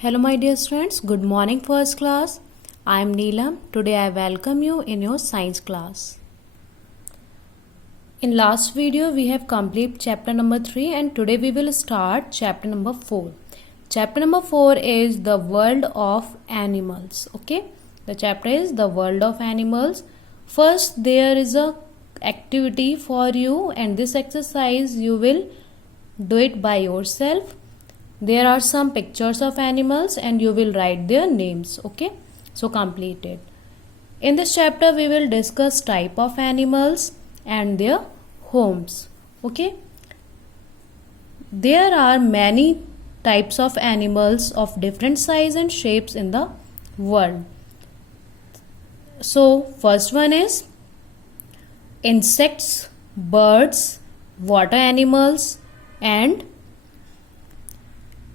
Hello my dear students, good morning first class. I am Neelam. Today I welcome you in your science class. In last video we have completed chapter number 3 and today we will start chapter number 4. Chapter number 4 is the world of animals. Okay, the chapter is the world of animals. First there is a activity for you and this exercise you will do it by yourself. There are some pictures of animals and you will write their names. Okay, so complete it. In this chapter we will discuss type of animals and their homes. Okay, there are many types of animals of different size and shapes in the world. So first one is insects, birds, water animals and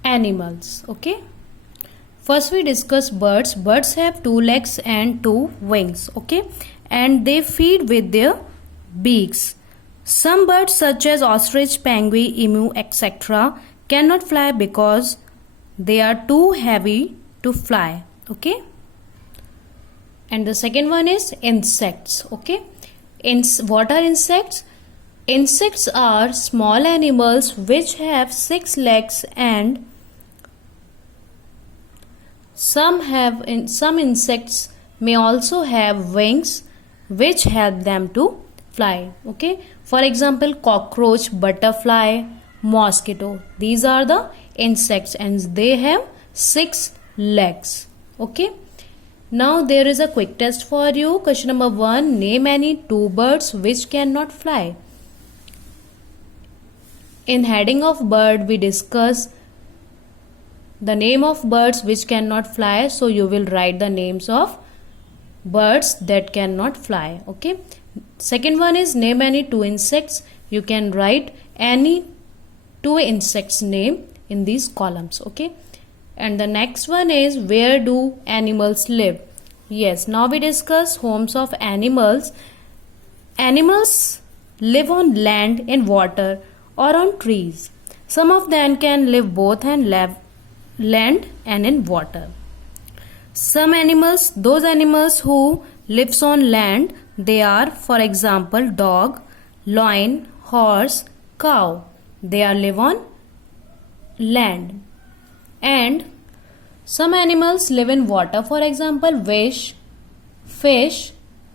animals. Okay, first we discuss birds. Birds have 2 legs and 2 wings. Okay, and they feed with their beaks. Some birds such as ostrich, penguin, emu, etc. cannot fly because they are too heavy to fly. Okay, and the second one is insects. Okay, what are insects? Insects are small animals which have 6 legs and some insects may also have wings which help them to fly. Okay, for example cockroach, butterfly, mosquito, these are the insects and they have 6 legs. Okay, now there is a quick test for you. Question number 1, name any 2 birds which cannot fly. In heading of bird we discuss the name of birds which cannot fly, so you will write the names of birds that cannot fly. Okay, second one is name any 2 insects. You can write any 2 insects name in these columns. Okay, and the next one is where do animals live. Yes, now we discuss homes of animals. Animals live on land, in water or on trees. Some of them can live both and land and in water. Some animals, those animals who lives on land, they are for example dog, lion, horse, cow. They are live on land. And some animals live in water, for example fish,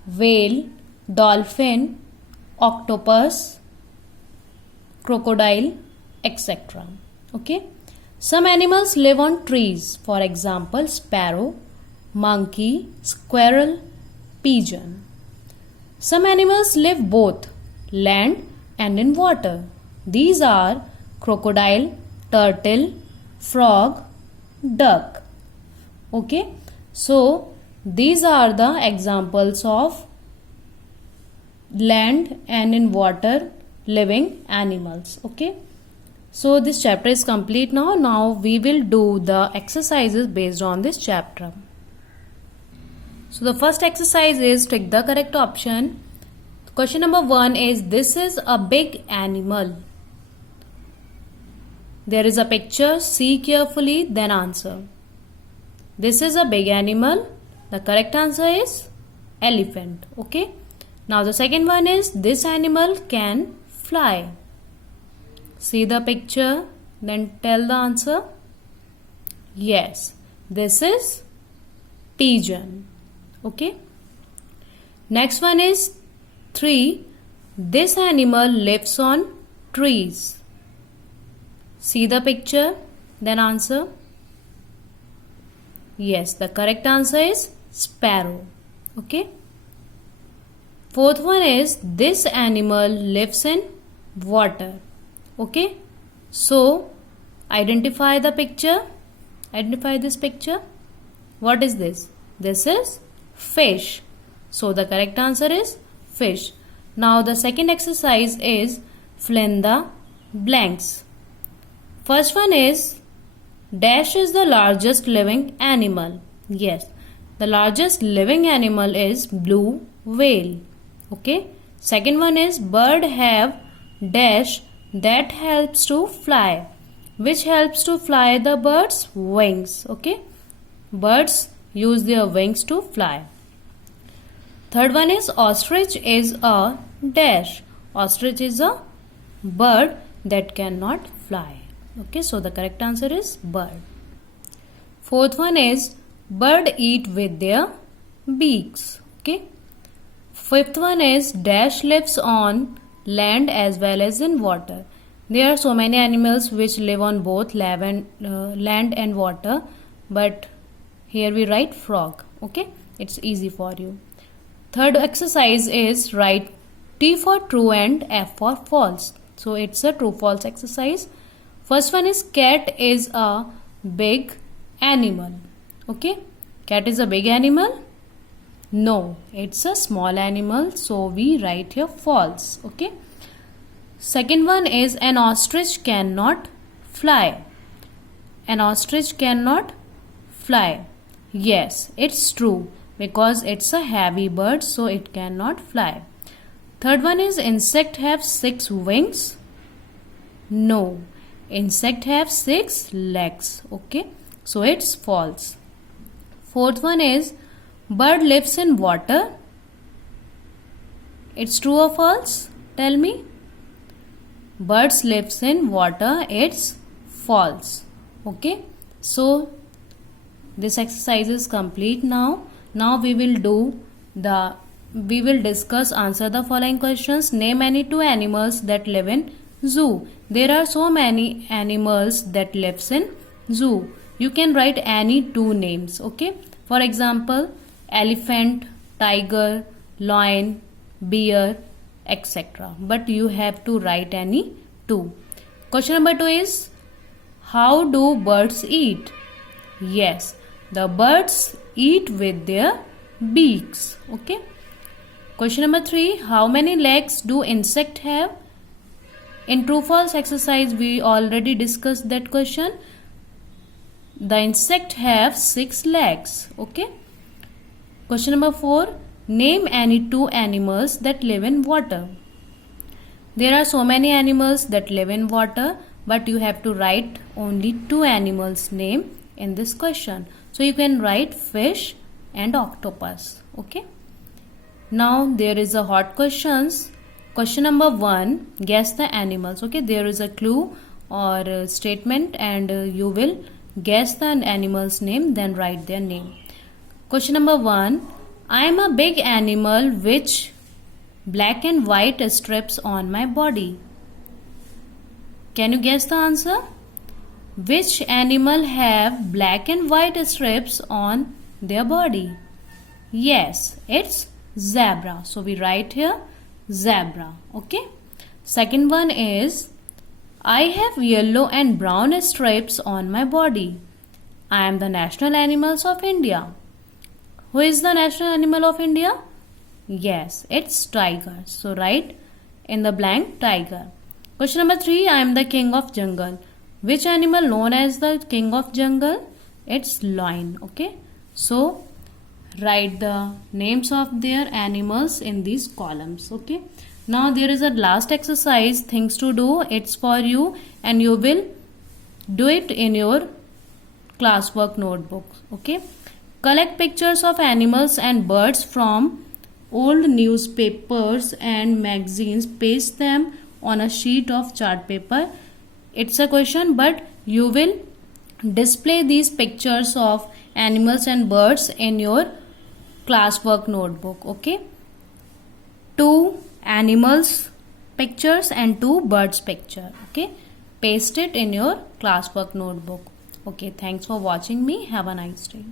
whale, dolphin, octopus, crocodile, etc. Okay, some animals live on trees, for example sparrow, monkey, squirrel, pigeon. Some animals live both land and in water. These are crocodile, turtle, frog, duck. Okay, so these are the examples of land and in water living animals. Okay, so this chapter is complete now. Now we will do the exercises based on this chapter. So the first exercise is tick the correct option. Question number 1 is this is a big animal. There is a picture, see carefully then answer. This is a big animal. The correct answer is elephant. Okay, now the second one is this animal can fly. See the picture, then tell the answer. Yes, this is pigeon. Okay, next one is 3. This animal lives on trees. See the picture, then answer. Yes, the correct answer is sparrow. Okay, fourth one is this animal lives in water. Okay, so identify the picture. Identify this picture. What is this? This is fish. So the correct answer is fish. Now the second exercise is fill in the blanks. First one is dash is the largest living animal. Yes, the largest living animal is blue whale. Okay, second one is bird have dash that helps to fly. Which helps to fly the birds? Wings. Okay. Birds use their wings to fly. Third one is ostrich is a dash. Ostrich is a bird that cannot fly. Okay, so the correct answer is bird. Fourth one is bird eat with their beaks. Okay. Fifth one is dash lives on land as well as in water. There are so many animals which live on both land and water, but here we write frog. Okay, it's easy for you. Third exercise is write T for true and F for false. So it's a true false exercise. First one is cat is a big animal. Okay, cat is a big animal. No, it's a small animal, so we write here false. Okay. Second one is an ostrich cannot fly. An ostrich cannot fly. Yes, it's true because it's a heavy bird, so it cannot fly. Third one is insect have 6 wings. No, insect have 6 legs. Okay, so it's false. Fourth one is bird lives in water. It's true or false? Tell me. Birds lives in water. It's false. Okay. So this exercise is complete now. Now we will discuss answer the following questions. Name any 2 animals that live in zoo. There are so many animals that lives in zoo. You can write any 2 names. Okay. For example, elephant, tiger, lion, bear, etc. But you have to write any 2. Question number 2 is how do birds eat? Yes, the birds eat with their beaks. Okay. Question number 3, how many legs do insects have? In true false exercise we already discussed that question. The insect have 6 legs. Okay. Question number 4. Name any 2 animals that live in water. There are so many animals that live in water, but you have to write only 2 animals' name in this question. So you can write fish and octopus. Okay. Now there is a hot questions. Question number 1. Guess the animals. Okay. There is a clue or a statement and you will guess the animal's name, then write their name. Question number 1. I am a big animal which black and white strips on my body. Can you guess the answer? Which animal have black and white strips on their body? Yes, it's zebra. So we write here zebra. Okay. Second one is I have yellow and brown stripes on my body. I am the national animals of India. Who is the national animal of India? Yes, it's tiger. So write in the blank tiger. Question number 3. I am the king of jungle. Which animal known as the king of jungle? It's lion. Okay. So write the names of their animals in these columns. Okay. Now there is a last exercise, things to do. It's for you and you will do it in your classwork notebook. Okay. Collect pictures of animals and birds from old newspapers and magazines. Paste them on a sheet of chart paper. It's a question, but you will display these pictures of animals and birds in your classwork notebook. Okay. 2 animals pictures and 2 birds picture. Okay. Paste it in your classwork notebook. Okay. Thanks for watching me. Have a nice day.